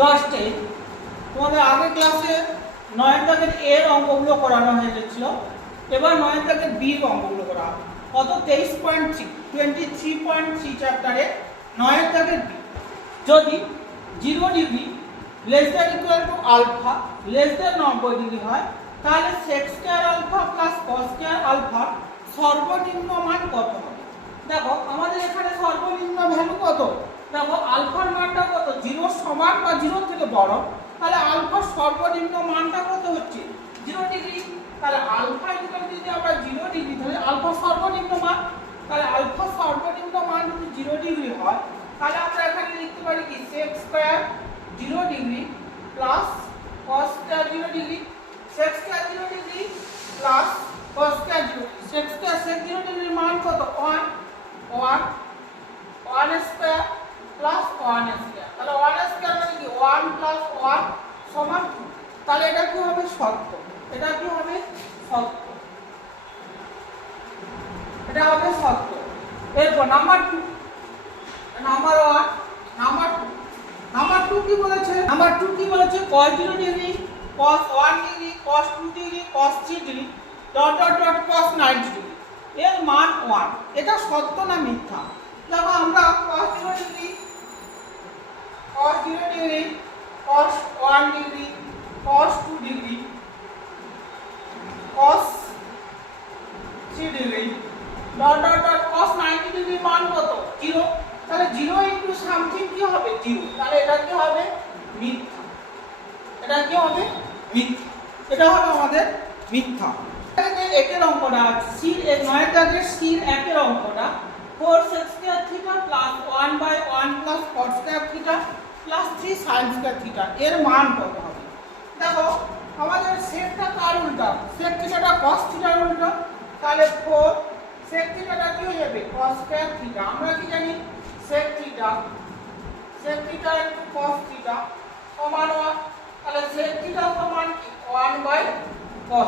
Class ten তোমাদের আগের ক্লাসে দাগের এর অঙ্কগুলো করানো হয়ে গেছিল এবার দাগের বির অঙ্কগুলো করা। কত? তেইশ point three twenty three point three চ্যাপ্টারে দাগের বি। যদি zero degree less than equal to alpha less than নব্বই ডিগ্রি হয়, তাহলে sec square alpha plus cos square alpha সর্বনিম্ন মান কত হবে? দেখো, আমাদের এখানে সর্বনিম্ন ভ্যালু কত? দেখো আলফার মানটা কত? জিরো সমান বা জিরো থেকে বড়? তাহলে আলফার সর্বনিম্ন মানটা কত হচ্ছে? Zero degree. তাহলে আলফা ইকুয়াল যদি আমরা জিরো ডিগ্রি, তাহলে আলফা সর্বনিম্ন মান। তাহলে আলফা সর্বনিম্ন মান যদি জিরো ডিগ্রি হয়, তাহলে আমরা এখানে লিখতে পারি কি? Sec square zero degree plus cos square zero degree. Sec square zero degree plus cos square zero sec square sec zero ডিগ্রির মান কত? One one one square plus one square তাহলে ওয়ান স্কোয়ার মানে কি? ওয়ান প্লাস ওয়ান সমান তাহলে এটা কি হবে সত্য? এটা কি হবে সত্য? এটা হবে সত্য। এরপর number two number one number two number two কি বলেছে? নাম্বার টু কি বলেছে? cos zero degree cos one degree cos two degree cos three degree dot dot dot cos ninety degree এর মান ওয়ান এটা সত্য না মিথ্যা? দেখো আমরা cos zero degree cos zero degree cos one degree cos two degree cos three degree dot dot dot cos ninety degree মান কত? জিরো তাহলে জিরো ইন্টু সামথিং কি হবে? জিরো তাহলে এটা কি হবে? মিথ্যা। এটা কি হবে? মিথ্যা। এটা হবে আমাদের মিথ্যা। একের অঙ্কটা সি নয়ের দাগের সির একের অঙ্কটা four six square theta plus one by one plus four square theta plus three sine square theta এর মান কত হবে? দেখো, আমাদের সেটটা কার উল্টা সেট থিটাটা কস থিটার উল্টা, তাহলে ফোর সেক থিটাটা কি হয়ে যাবে? cos স্কয়ার থিটা আমরা কি জানি? Sec theta sec theta into cos theta সমান 1 তাহলে সেক থিটা সমান কি? 1 বাই থিটা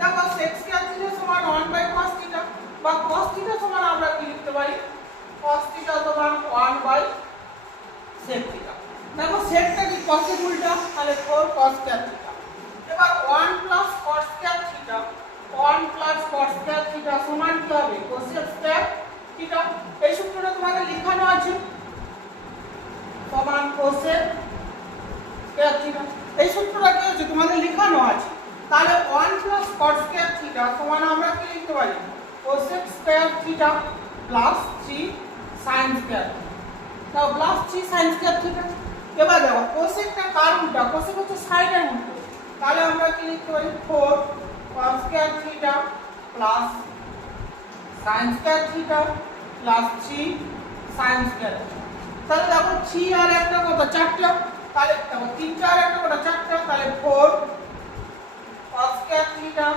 দেখো সেক স্কয়ার থিটা সমান 1 বাই cos থিটা বা cos থিটা সমান আমরা কি লিখতে পারি? cos থিটা সমান 1 বাই সেক থিটা দেখো সেকটা কি উল্টা তাহলে 4 cos স্কয়ার থিটা এবার 1 plus cos square theta 1 plus cos square theta সমান কি হবে? cosec স্কয়ার থিটা এই সূত্রটা তোমাদের লেখানো আছে। সমান cosec স্কয়ার থিটা এই সূত্রটা কি আছে তোমাদের লেখানো আছে। তাহলে 1 প্লাস cos স্কয়ার থিটা সমান আমরা কি লিখতে পারি? cosec square theta plus 3 sin square তাও প্লাস 3 sin স্কয়ার থিটা এবার দেখো cosecটা কার উল্টা cosec হচ্ছে এর উল্টো তাহলে আমরা কি লিখতে পারি? 4 cos square theta plus sin square theta plus 3 sin square তাহলে দেখো 3 আর একটা কত? চারটা। তাহলে দেখো 3 চার একটা কত? চারটা। তাহলে 4 cos square theta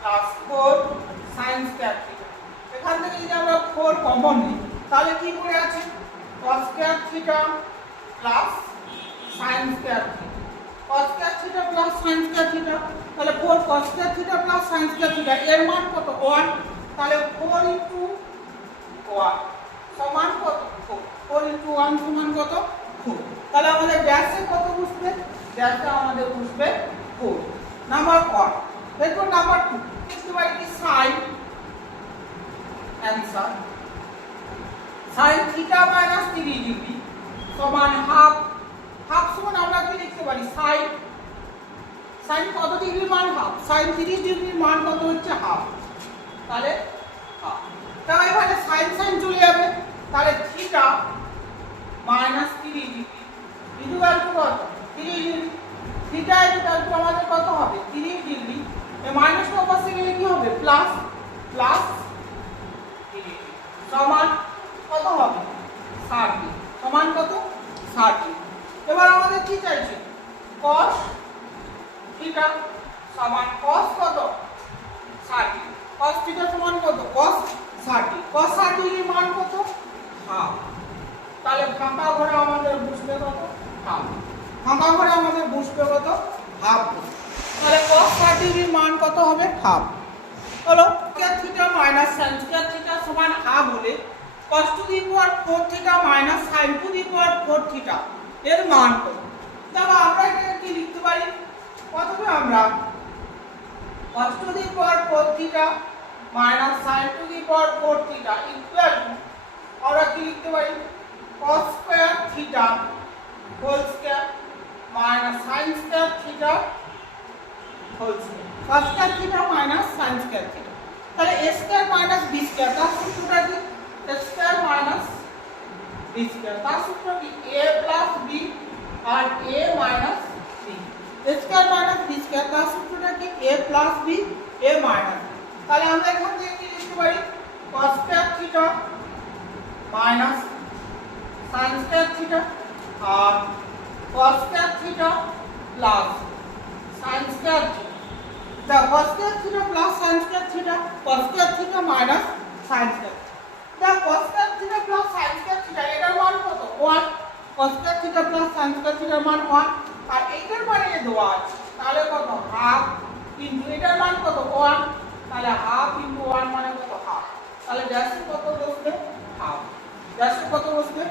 plus 4 sin square theta এখান থেকে যদি আমরা 4 কমন নিই, তাহলে কি পড়ে আছে? Cos square theta plus sin square theta cos square theta plus sin square theta তাহলে 4 cos square theta plus sin square theta এর মান কত? 1 তাহলে 4 ইনটু 1 সমান কত? 4 4 ইনটু 1 সমান কত? 4 তাহলে আমাদের ড্যাশে কত বুঝবে ড্যাশে আমাদের বুঝবে 4 নাম্বার 1 এরপর নাম্বার 2 লিখতে পারি কি sin answer sin theta minus 30 degree সমান হাফ হাফ সমান আমরা কি লিখতে পারি? sin sin কত ডিগ্রির মান? হাফ। sin 30 ডিগ্রির মান কত হচ্ছে? হাফ। তাহলে হাফ। তাহলে এখানে sin sin চলে যাবে। তাহলে theta minus 30 degree. Equal to কত 30 ডিগ্রি। থিটা ইকুয়াল টু আমাদের কত হবে? 30 ডিগ্রি। এই মাইনাসটা পাশে গেলে কি হবে? প্লাস প্লাস সমান কত হবে? 60 ডিগ্রি সমান কত? 60 ডিগ্রি এবার আমাদের কি চাইছে? কস থিটা সমান cos কত? 60 কস থিটা সমান কত? cos 60 কস 60 এর মান কত? হাফ। তাহলে ফাঁকা ঘরে আমাদের বসবে কত? হাফ। ফাঁকা ঘরে আমাদের বসবে কত? হাফ। তাহলে 60 এর মান কত হবে? হাফ। হলো থিটা মাইনাস স্কয়ার থিটা সমান হাফ হলে cos to the power 4 theta minus sin to the power 4 theta, এর মান কত? দেখো আমরা এটাকে কি লিখতে পারি? প্রথমে আমরা cos to the power 4 theta minus sin to the power 4 theta equal to আমরা কি লিখতে পারি? cos square theta whole square minus sin square theta whole square cos square theta minus sin square theta তাহলে a square minus b square তার সূত্রটা কি? A square minus b square তার সূত্র কি a প্লাস b আর a minus b a square minus b square তার সূত্রটা কি a plus b, a minus তাহলে আমরা এখান থেকে কি লিখতে পারি? Cos square theta minus sin square theta R cos square theta plus sin square theta the cos square theta plus sin square theta, cos square theta minus sin square the cos square theta plus sin square theta কত 1 cos square theta plus sin মান 1 আর এইটার মান এ দেওয়া তাহলে কত? Half কিন্তু এটার মান কত 1 তাহলে হাফ ইনটু 1 মানে কত? হাফ তাহলে ড্যাশের কত বসবে? হাফ ড্যাশের কত বসবে?